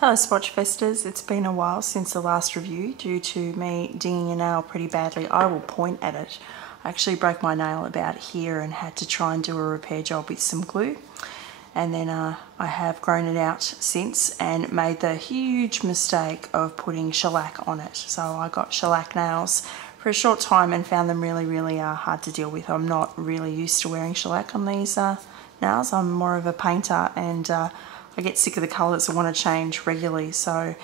Hello Swatch Festers, it's been a while since the last review due to me dinging a nail pretty badly. I will point at it. I actually broke my nail about here and had to try and do a repair job with some glue. And then I have grown it out since and made the huge mistake of putting shellac on it. So I got shellac nails for a short time and found them really hard to deal with. I'm not really used to wearing shellac on these nails. I'm more of a painter and I get sick of the colours and want to change regularly, so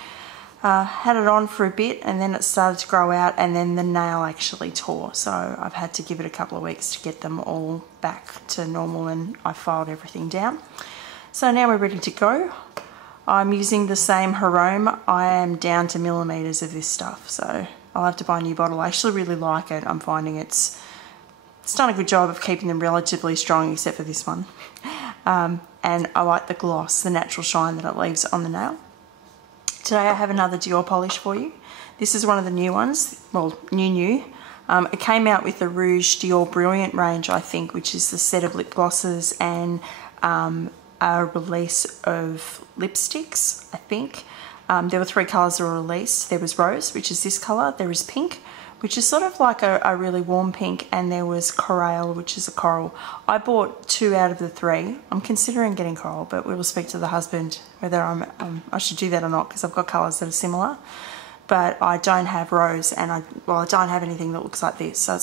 had it on for a bit and then it started to grow out and then the nail actually tore, so I've had to give it a couple of weeks to get them all back to normal and I filed everything down. So now we're ready to go. I'm using the same Jerome. I am down to millimetres of this stuff, so I'll have to buy a new bottle. I actually really like it. I'm finding it's done a good job of keeping them relatively strong except for this one. And I like the gloss, the natural shine that it leaves on the nail. Today I have another Dior polish for you. This is one of the new ones, well, new. It came out with the Rouge Dior Brilliant range, I think, which is the set of lip glosses and a release of lipsticks, I think. There were 3 colours that were released. There was rose, which is this colour. There is pink, which is sort of like a really warm pink, and there was coral, which is a coral. I bought 2 out of the 3. I'm considering getting coral, but we will speak to the husband whether I should do that or not, because I've got colours that are similar. But I don't have rose, and I don't have anything that looks like this. So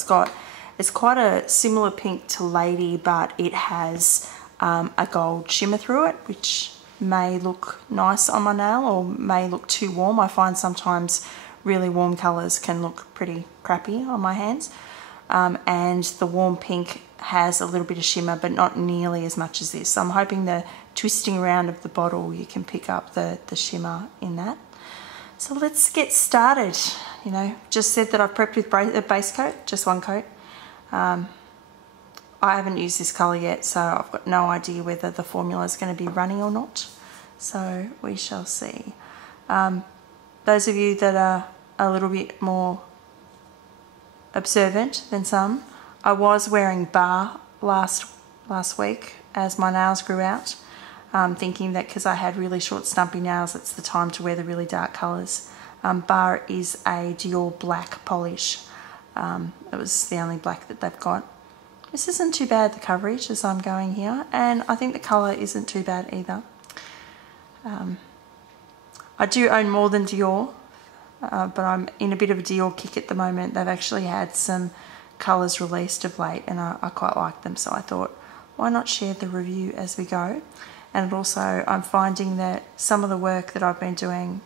it's quite a similar pink to Lady, but it has a gold shimmer through it, which may look nice on my nail or may look too warm. I find sometimes really warm colours can look pretty crappy on my hands. And the warm pink has a little bit of shimmer, but not nearly as much as this. So I'm hoping the twisting around of the bottle, you can pick up the shimmer in that. So let's get started. You know, just said that I've prepped with a base coat, just one coat. I haven't used this colour yet, so I've got no idea whether the formula is going to be runny or not. So we shall see. Those of you that are a little bit more observant than some, I was wearing bar last week as my nails grew out, thinking that because I had really short stumpy nails, it's the time to wear the really dark colours. Bar is a Dior black polish. It was the only black that they've got. This isn't too bad, the coverage, as I'm going here, and I think the colour isn't too bad either. I do own more than Dior, but I'm in a bit of a Dior kick at the moment. They've actually had some colours released of late and I quite like them, so I thought, why not share the review as we go? And also I'm finding that some of the work that I've been doing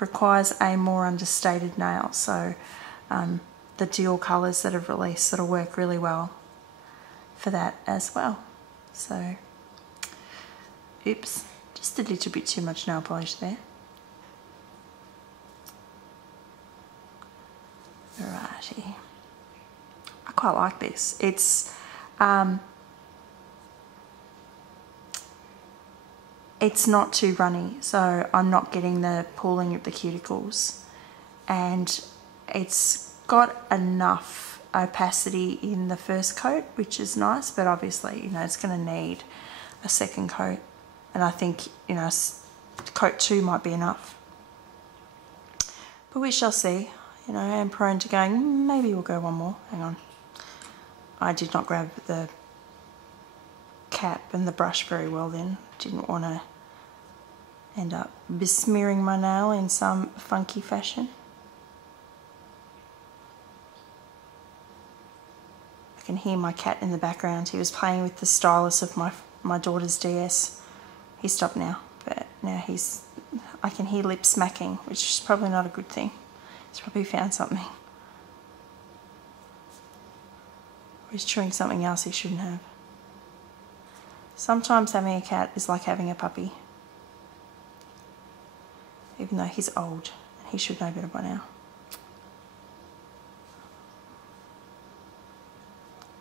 requires a more understated nail, so the Dior colours that have released sort of work really well for that as well. So, oops. Just a little bit too much nail polish there. Alrighty. I quite like this. It's not too runny, so I'm not getting the pooling of the cuticles, and it's got enough opacity in the first coat, which is nice, but obviously, you know, it's going to need a second coat. And I think, you know, coat 2 might be enough. But we shall see. You know, I'm prone to going, maybe we'll go one more. Hang on. I did not grab the cap and the brush very well then. Didn't want to end up besmearing my nail in some funky fashion. I can hear my cat in the background. He was playing with the stylus of my daughter's DS. He stopped now, but now I can hear lip smacking, which is probably not a good thing. He's probably found something. Or he's chewing something else he shouldn't have. Sometimes having a cat is like having a puppy. Even though he's old, and he should know better by now.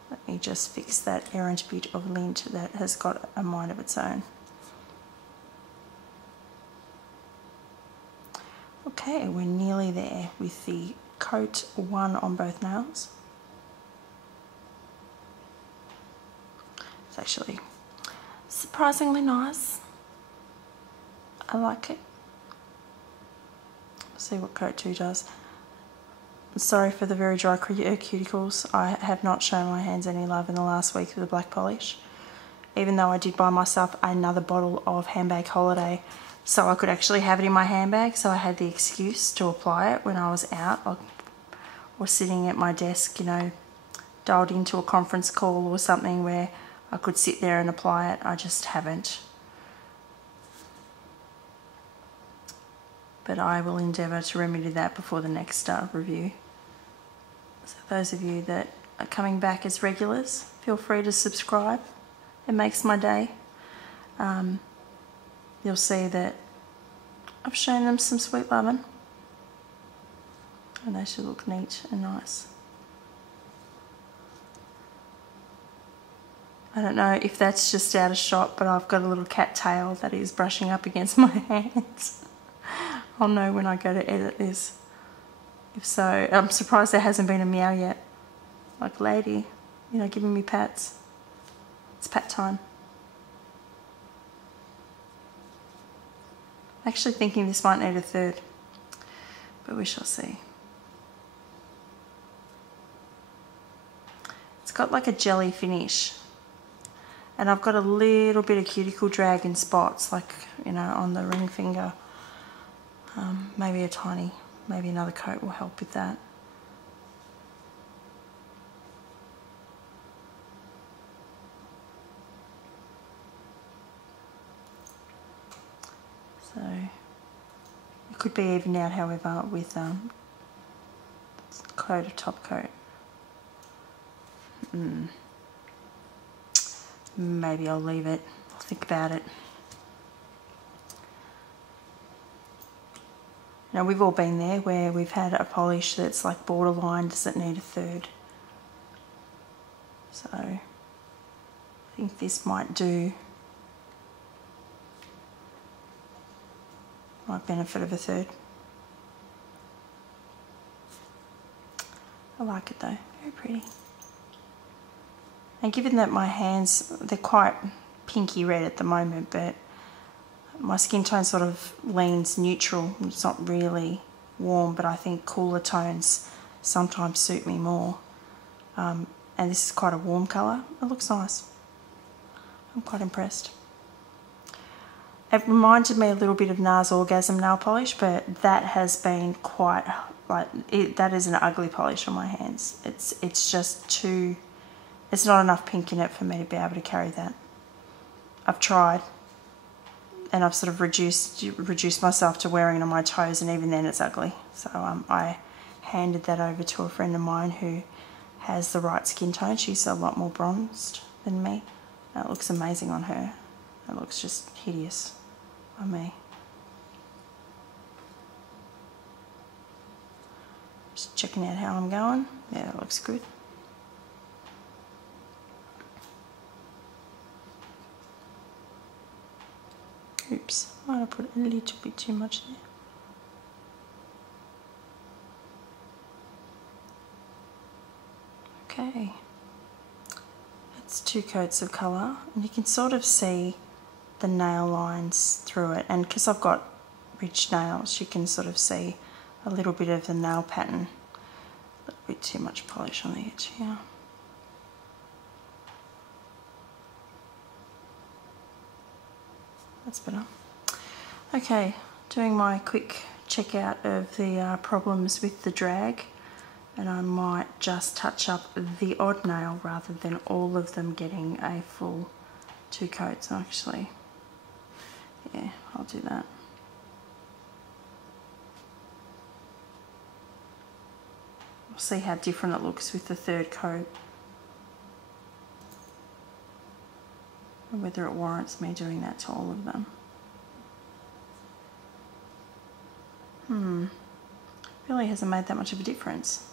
Let me just fix that errant bit of lint that has got a mind of its own. Okay, we're nearly there with the coat 1 on both nails. It's actually surprisingly nice. I like it. See what coat 2 does. Sorry for the very dry cuticles. I have not shown my hands any love in the last week with the black polish. Even though I did buy myself another bottle of Handbag Holiday so I could actually have it in my handbag, so I had the excuse to apply it when I was out or sitting at my desk, you know, dialed into a conference call or something where I could sit there and apply it. I just haven't. But I will endeavour to remedy that before the next review. So those of you that are coming back as regulars, feel free to subscribe. It makes my day. You'll see that I've shown them some sweet loving, and they should look neat and nice. I don't know if that's just out of shot, but I've got a little cat tail that is brushing up against my hands. I'll know when I go to edit this. If so, I'm surprised there hasn't been a meow yet. Like, lady, you know, giving me pats. It's pat time. Actually thinking this might need a third, but we shall see. It's got like a jelly finish, and I've got a little bit of cuticle drag in spots, like, you know, on the ring finger. Maybe another coat will help with that. So it could be evened out, however, with coat of top coat. Maybe I'll leave it. I'll think about it. Now, we've all been there where we've had a polish that's like borderline, does it need a third? So I think this might do. Might benefit of a third. I like it though, very pretty. And given that my hands, they're quite pinky red at the moment, but my skin tone sort of leans neutral. It's not really warm, but I think cooler tones sometimes suit me more. And this is quite a warm colour. It looks nice. I'm quite impressed. It reminded me a little bit of NARS Orgasm nail polish, but that has been quite, that is an ugly polish on my hands. It's just too, it's not enough pink in it for me to be able to carry that. I've tried, and I've sort of reduced myself to wearing it on my toes, and even then it's ugly. So I handed that over to a friend of mine who has the right skin tone. She's a lot more bronzed than me. It looks amazing on her. It looks just hideous on me. Just checking out how I'm going. Yeah, that looks good. Oops, might have put a little bit too much there. Okay, that's 2 coats of colour, and you can sort of see the nail lines through it, and because I've got ridged nails, you can sort of see a little bit of the nail pattern. A little bit too much polish on the edge here. That's better. Okay, doing my quick checkout of the problems with the drag, and I might just touch up the odd nail rather than all of them getting a full 2 coats actually. Yeah, I'll do that. We'll see how different it looks with the 3rd coat, and whether it warrants me doing that to all of them. Really hasn't made that much of a difference.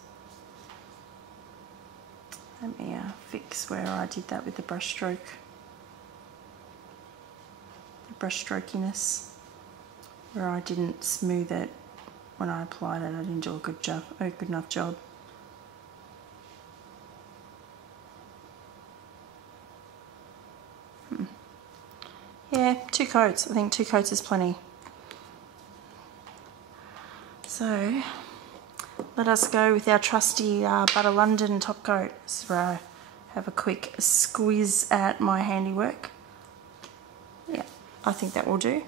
Let me fix where I did that with the brush stroke. The brush strokiness, where I didn't smooth it when I applied it. I didn't do a good enough job. Yeah, 2 coats. I think 2 coats is plenty. So let us go with our trusty Butter London top coat. So have a quick squeeze at my handiwork. Yeah, I think that will do.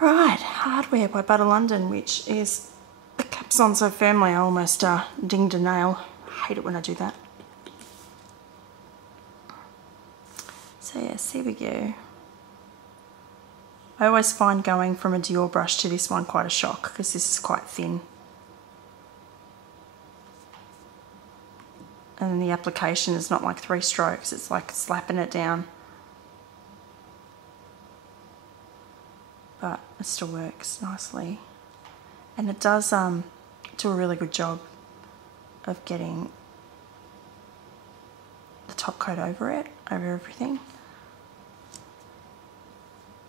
Right, Hardware by Butter London, which is, the cap's on so firmly I almost dinged a nail. I hate it when I do that. So yes, here we go. I always find going from a Dior brush to this one quite a shock because this is quite thin. And then the application is not like 3 strokes, it's like slapping it down. But it still works nicely. And it does do a really good job of getting the top coat over it, over everything.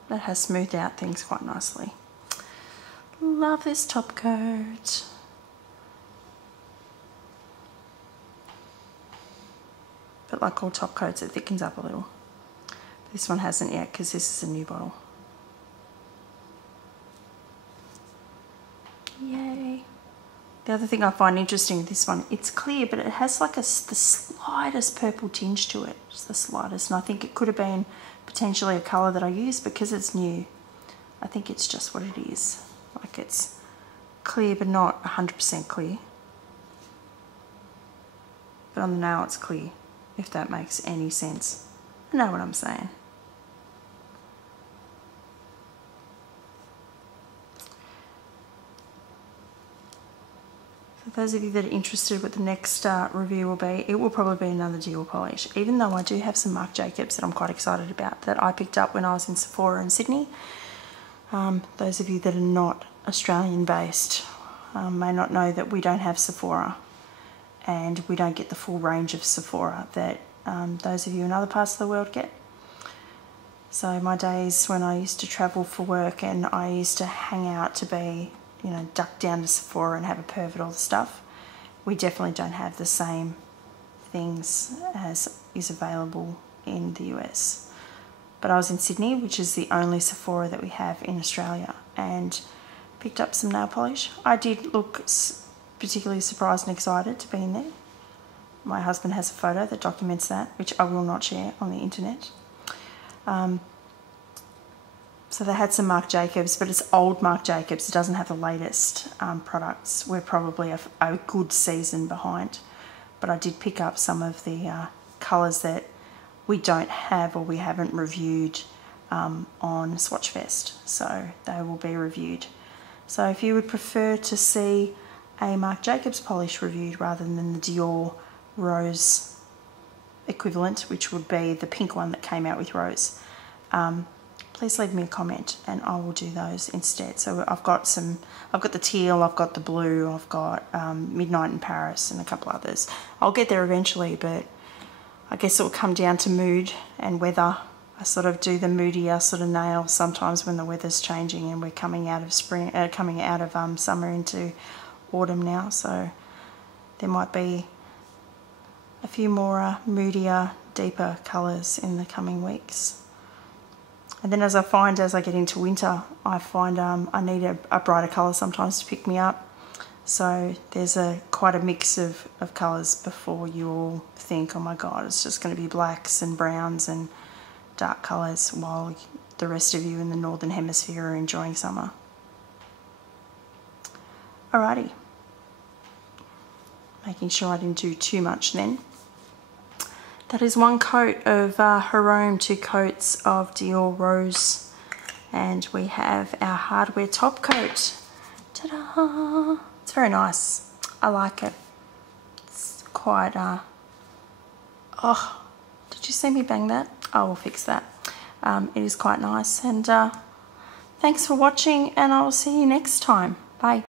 That has smoothed out things quite nicely. Love this top coat. But like all top coats, it thickens up a little. This one hasn't yet because this is a new bottle. Yay. The other thing I find interesting with this one, it's clear, but it has like the slightest purple tinge to it. Just the slightest. And I think it could have been potentially a colour that I used because it's new. I think it's just what it is. Like it's clear but not 100% clear. But on the nail it's clear, if that makes any sense. You know what I'm saying. For those of you that are interested what the next review will be, it will probably be another Dior polish, even though I do have some Marc Jacobs that I'm quite excited about that I picked up when I was in Sephora in Sydney. Those of you that are not Australian based may not know that we don't have Sephora and we don't get the full range of Sephora that those of you in other parts of the world get. So my days when I used to travel for work and I used to hang out to be, you know, duck down to Sephora and have a perv at all the stuff, we definitely don't have the same things as is available in the US. But I was in Sydney, which is the only Sephora that we have in Australia, and picked up some nail polish. I did look particularly surprised and excited to be in there. My husband has a photo that documents that, which I will not share on the internet. So they had some Marc Jacobs, but it's old Marc Jacobs. It doesn't have the latest products. We're probably a good season behind. But I did pick up some of the colours that we don't have or we haven't reviewed on Swatch Fest. So they will be reviewed. So if you would prefer to see a Marc Jacobs polish reviewed rather than the Dior Rose equivalent, which would be the pink one that came out with Rose, please leave me a comment and I will do those instead. So I've got the teal, I've got the blue, I've got Midnight in Paris and a couple others. I'll get there eventually, but I guess it will come down to mood and weather. I sort of do the moodier sort of nail sometimes when the weather's changing and we're coming out of spring, summer into autumn now. So there might be a few more moodier, deeper colours in the coming weeks. And then as I get into winter, I find I need a brighter colour sometimes to pick me up. So there's quite a mix of colours before you all think, oh my god, it's just going to be blacks and browns and dark colours while the rest of you in the Northern Hemisphere are enjoying summer. Alrighty. Making sure I didn't do too much then. That is one coat of Jerome, 2 coats of Dior Rose, and we have our Hardware top coat. Ta-da! It's very nice. I like it. It's quite, oh, did you see me bang that? I will fix that. It is quite nice, and thanks for watching, and I will see you next time. Bye.